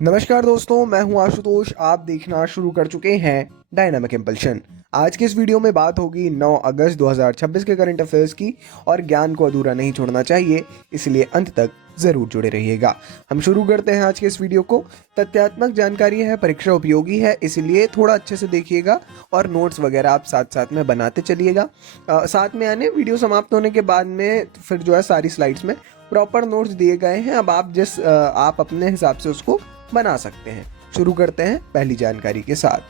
नमस्कार दोस्तों, मैं हूं आशुतोष। आप देखना शुरू कर चुके हैं डायनामिक इम्पल्शन। आज के इस वीडियो में बात होगी 9 अगस्त 2026 के करंट अफेयर्स की। और ज्ञान को अधूरा नहीं छोड़ना चाहिए, इसलिए अंत तक जरूर जुड़े रहिएगा। हम शुरू करते हैं आज के इस वीडियो को। तथ्यात्मक जानकारी है, परीक्षा उपयोगी है, इसलिए थोड़ा अच्छे से देखिएगा और नोट्स वगैरह आप साथ साथ में बनाते चलिएगा। साथ में आने वीडियो समाप्त होने के बाद में फिर जो है सारी स्लाइड्स में प्रॉपर नोट्स दिए गए हैं। अब आप अपने हिसाब से उसको बना सकते हैं। शुरू करते हैं पहली जानकारी के साथ।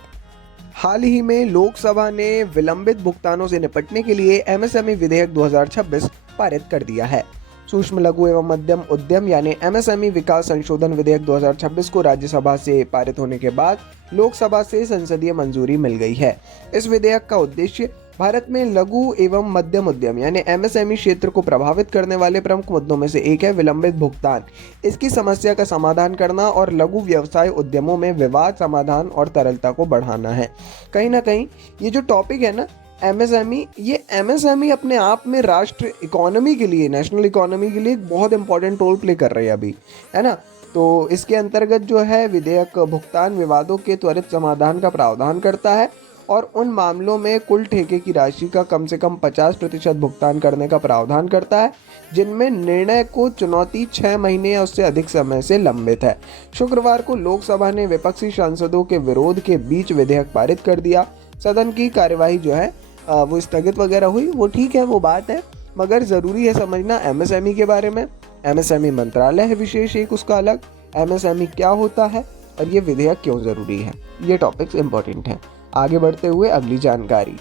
हाल ही में लोकसभा ने विलंबित भुगतानों से निपटने के लिए एमएसएमई विधेयक 2026 पारित कर दिया है। सूक्ष्म लघु एवं मध्यम उद्यम यानी एमएसएमई विकास संशोधन विधेयक 2026 को राज्यसभा से पारित होने के बाद लोकसभा से संसदीय मंजूरी मिल गई है। इस विधेयक का उद्देश्य भारत में लघु एवं मध्यम उद्यम यानी एमएसएमई क्षेत्र को प्रभावित करने वाले प्रमुख मुद्दों में से एक है विलंबित भुगतान। इसकी समस्या का समाधान करना और लघु व्यवसाय उद्यमों में विवाद समाधान और तरलता को बढ़ाना है। कहीं ना कहीं ये जो टॉपिक है ना, एमएसएमई अपने आप में राष्ट्र इकोनॉमी के लिए, नेशनल इकोनॉमी के लिए एक बहुत इंपॉर्टेंट रोल प्ले कर रही है अभी, है ना। तो इसके अंतर्गत जो है विधेयक भुगतान विवादों के त्वरित समाधान का प्रावधान करता है और उन मामलों में कुल ठेके की राशि का कम से कम 50% भुगतान करने का प्रावधान करता है जिनमें निर्णय को चुनौती 6 महीने या उससे अधिक समय से लंबित है। शुक्रवार को लोकसभा ने विपक्षी सांसदों के विरोध के बीच विधेयक पारित कर दिया। सदन की कार्यवाही जो है वो स्थगित वगैरह हुई, वो ठीक है, वो बात है, मगर ज़रूरी है समझना एमएसएमई के बारे में। एमएसएमई मंत्रालय है विशेष एक, उसका अलग। एमएसएमई क्या होता है और ये विधेयक क्यों ज़रूरी है, ये टॉपिक्स इंपॉर्टेंट हैं। आगे बढ़ते हुए अगली जानकारी।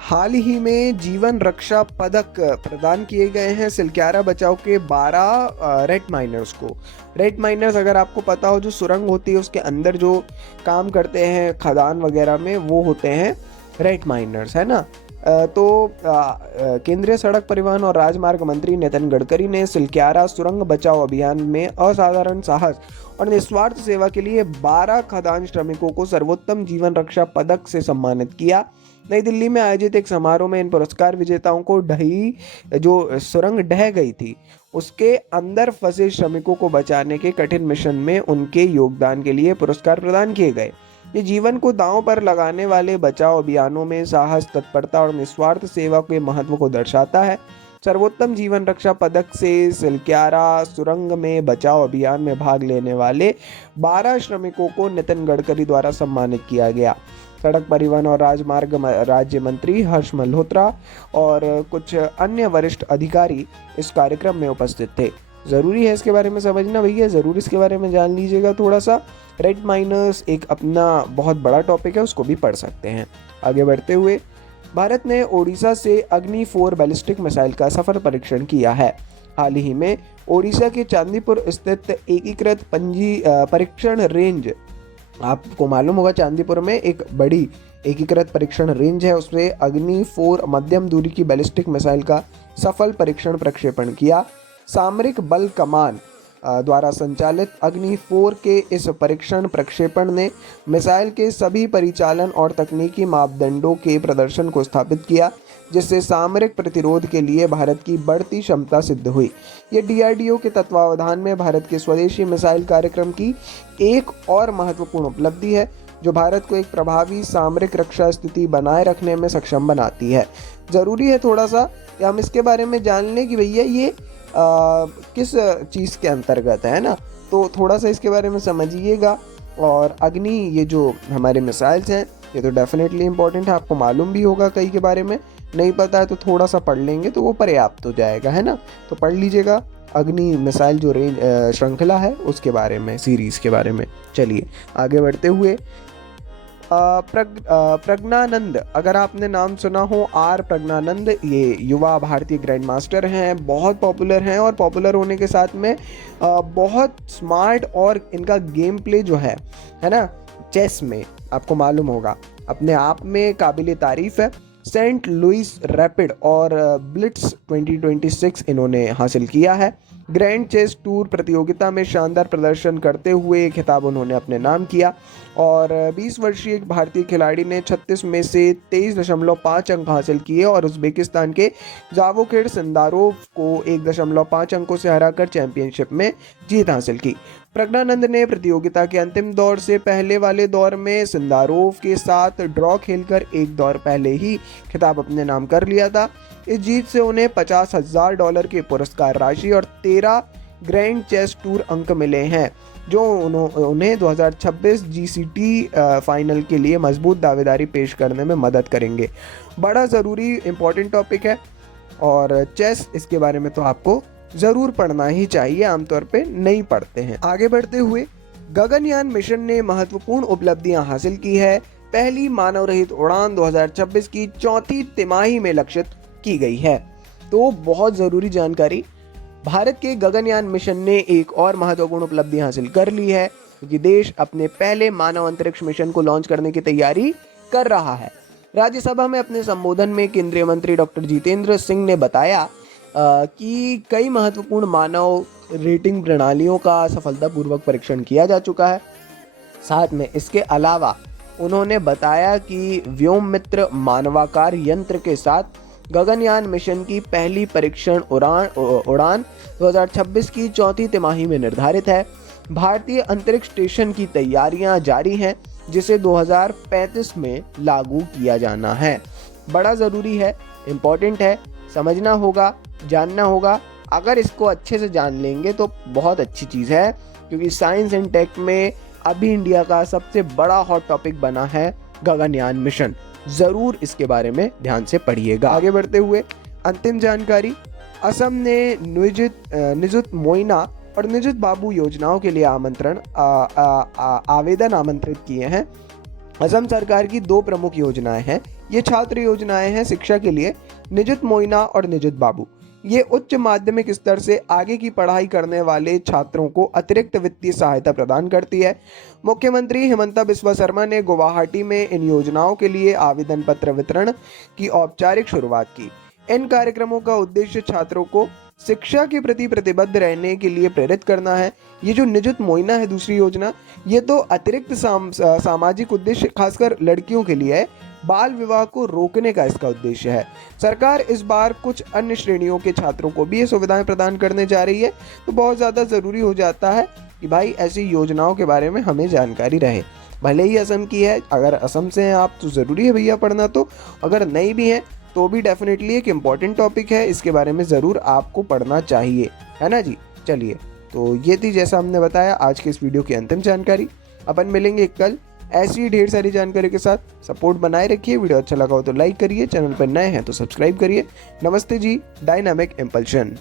हाल ही में जीवन रक्षा पदक प्रदान किए गए हैं सिलक्यारा बचाव के 12 रेड माइनर्स को। रेड माइनर्स अगर आपको पता हो, जो सुरंग होती है उसके अंदर जो काम करते हैं खदान वगैरह में, वो होते हैं रेड माइनर्स, है ना। केंद्रीय सड़क परिवहन और राजमार्ग मंत्री नितिन गडकरी ने सिलक्यारा सुरंग बचाओ अभियान में असाधारण साहस और निस्वार्थ सेवा के लिए 12 खदान श्रमिकों को सर्वोत्तम जीवन रक्षा पदक से सम्मानित किया। नई दिल्ली में आयोजित एक समारोह में इन पुरस्कार विजेताओं को जो सुरंग ढह गई थी उसके अंदर फंसे श्रमिकों को बचाने के कठिन मिशन में उनके योगदान के लिए पुरस्कार प्रदान किए गए। ये जीवन को दांव पर लगाने वाले बचाव अभियानों में साहस, तत्परता और निस्वार्थ सेवा के महत्व को दर्शाता है। सर्वोत्तम जीवन रक्षा पदक से सिलक्यारा सुरंग में बचाव अभियान में भाग लेने वाले 12 श्रमिकों को नितिन गडकरी द्वारा सम्मानित किया गया। सड़क परिवहन और राजमार्ग राज्य मंत्री हर्ष मल्होत्रा और कुछ अन्य वरिष्ठ अधिकारी इस कार्यक्रम में उपस्थित थे। ज़रूरी है इसके बारे में समझना भैया, ज़रूर इसके बारे में जान लीजिएगा थोड़ा सा। रेड माइनर्स एक अपना बहुत बड़ा टॉपिक है, उसको भी पढ़ सकते हैं। आगे बढ़ते हुए, भारत ने ओडिशा से अग्नि 4 बैलिस्टिक मिसाइल का सफल परीक्षण किया है। हाल ही में ओडिशा के चांदीपुर स्थित एकीकृत परीक्षण रेंज, आपको मालूम होगा चांदीपुर में एक बड़ी एकीकृत परीक्षण रेंज है, उसमें अग्नि 4 मध्यम दूरी की बैलिस्टिक मिसाइल का सफल परीक्षण प्रक्षेपण किया। सामरिक बल कमान द्वारा संचालित अग्नि 4 के इस परीक्षण प्रक्षेपण ने मिसाइल के सभी परिचालन और तकनीकी मापदंडों के प्रदर्शन को स्थापित किया, जिससे सामरिक प्रतिरोध के लिए भारत की बढ़ती क्षमता सिद्ध हुई। ये डीआरडीओ के तत्वावधान में भारत के स्वदेशी मिसाइल कार्यक्रम की एक और महत्वपूर्ण उपलब्धि है, जो भारत को एक प्रभावी सामरिक रक्षा स्थिति बनाए रखने में सक्षम बनाती है। ज़रूरी है थोड़ा सा हम इसके बारे में जान लें कि भैया ये किस चीज़ के अंतर्गत है ना, तो थोड़ा सा इसके बारे में समझिएगा। और अग्नि ये जो हमारे मिसाइल्स हैं ये तो डेफिनेटली इंपॉर्टेंट है, आपको मालूम भी होगा, कई के बारे में नहीं पता है तो थोड़ा सा पढ़ लेंगे तो वो पर्याप्त हो जाएगा, है ना। तो पढ़ लीजिएगा अग्नि मिसाइल जो रेंज श्रृंखला है उसके बारे में, सीरीज़ के बारे में। चलिए आगे बढ़ते हुए, प्रज्ञानंद, अगर आपने नाम सुना हो, आर प्रज्ञानंद, ये युवा भारतीय ग्रैंड मास्टर हैं, बहुत पॉपुलर हैं और पॉपुलर होने के साथ में बहुत स्मार्ट, और इनका गेम प्ले जो है ना, चेस में आपको मालूम होगा अपने आप में काबिले तारीफ है। सेंट लुइस रैपिड और ब्लिट्स 2026 इन्होंने हासिल किया है। ग्रैंड चेस टूर प्रतियोगिता में शानदार प्रदर्शन करते हुए खिताब उन्होंने अपने नाम किया और 20 वर्षीय भारतीय खिलाड़ी ने 36 में से 23.5 अंक हासिल किए और उज़्बेकिस्तान के जावोखिर सिंदारोव को 1.5 अंकों से हराकर चैंपियनशिप में जीत हासिल की। प्रज्ञानंद ने प्रतियोगिता के अंतिम दौर से पहले वाले दौर में सिंदारोव के साथ ड्रॉ खेलकर एक दौर पहले ही खिताब अपने नाम कर लिया था। इस जीत से उन्हें $50,000 के पुरस्कार राशि और 13 ग्रैंड चेस टूर अंक मिले हैं, जो उन्हें 2026 जीसीटी फाइनल के लिए मजबूत दावेदारी पेश करने में मदद करेंगे। बड़ा ज़रूरी इंपॉर्टेंट टॉपिक है और चेस, इसके बारे में तो आपको ज़रूर पढ़ना ही चाहिए, आमतौर पे नहीं पढ़ते हैं। आगे बढ़ते हुए गगनयान मिशन ने महत्वपूर्ण उपलब्धियां हासिल की है। पहली मानव रहित उड़ान 2026 की चौथी तिमाही में लक्षित की गई है। तो बहुत ज़रूरी जानकारी, भारत के गगनयान मिशन ने एक और महत्वपूर्ण उपलब्धि हासिल कर ली है, क्योंकि देश अपने पहले मानव अंतरिक्ष मिशन को लॉन्च करने की तैयारी कर रहा है। राज्यसभा में अपने संबोधन में केंद्रीय मंत्री डॉक्टर जितेंद्र सिंह ने बताया कि कई महत्वपूर्ण मानव रेटिंग प्रणालियों का सफलतापूर्वक परीक्षण किया जा चुका है। साथ में इसके अलावा उन्होंने बताया कि व्योम मित्र मानवाकार यंत्र के साथ गगनयान मिशन की पहली परीक्षण उड़ान 2026 की चौथी तिमाही में निर्धारित है। भारतीय अंतरिक्ष स्टेशन की तैयारियां जारी हैं, जिसे 2035 में लागू किया जाना है। बड़ा ज़रूरी है, इम्पोर्टेंट है, समझना होगा, जानना होगा। अगर इसको अच्छे से जान लेंगे तो बहुत अच्छी चीज़ है, क्योंकि साइंस एंड टेक में अभी इंडिया का सबसे बड़ा हॉट टॉपिक बना है गगनयान मिशन। ज़रूर इसके बारे में ध्यान से पढ़िएगा। आगे बढ़ते हुए अंतिम जानकारी, असम ने निजुत मोइना और निजुत बाबू योजनाओं के लिए आवेदन आमंत्रित किए हैं। असम सरकार की 2 प्रमुख योजनाएं हैं। ये छात्र योजनाएं हैं शिक्षा के लिए, निजुत मोइना और निजुत बाबू। ये उच्च माध्यमिक स्तर से आगे की पढ़ाई करने वाले छात्रों को अतिरिक्त वित्तीय सहायता प्रदान करती है। मुख्यमंत्री हिमंता बिस्वा शर्मा ने गुवाहाटी में इन योजनाओं के लिए आवेदन पत्र वितरण की औपचारिक शुरुआत की। इन कार्यक्रमों का उद्देश्य छात्रों को शिक्षा के प्रति प्रतिबद्ध रहने के लिए प्रेरित करना है। ये जो निजुत मोइना है, दूसरी योजना, ये तो अतिरिक्त सामाजिक उद्देश्य खासकर लड़कियों के लिए है। बाल विवाह को रोकने का इसका उद्देश्य है। सरकार इस बार कुछ अन्य श्रेणियों के छात्रों को भी ये सुविधाएं प्रदान करने जा रही है। तो बहुत ज़्यादा ज़रूरी हो जाता है कि भाई ऐसी योजनाओं के बारे में हमें जानकारी रहे। भले ही असम की है, अगर असम से हैं आप तो ज़रूरी है भैया पढ़ना, तो अगर नहीं भी हैं तो भी डेफिनेटली एक इम्पॉर्टेंट टॉपिक है, इसके बारे में ज़रूर आपको पढ़ना चाहिए, है ना जी। चलिए, तो ये थी जैसा हमने बताया आज के इस वीडियो की अंतिम जानकारी। अपन मिलेंगे कल ऐसी ढेर सारी जानकारी के साथ। सपोर्ट बनाए रखिए, वीडियो अच्छा लगा हो तो लाइक करिए, चैनल पर नए हैं तो सब्सक्राइब करिए। नमस्ते जी, डायनामिक इम्पल्शन।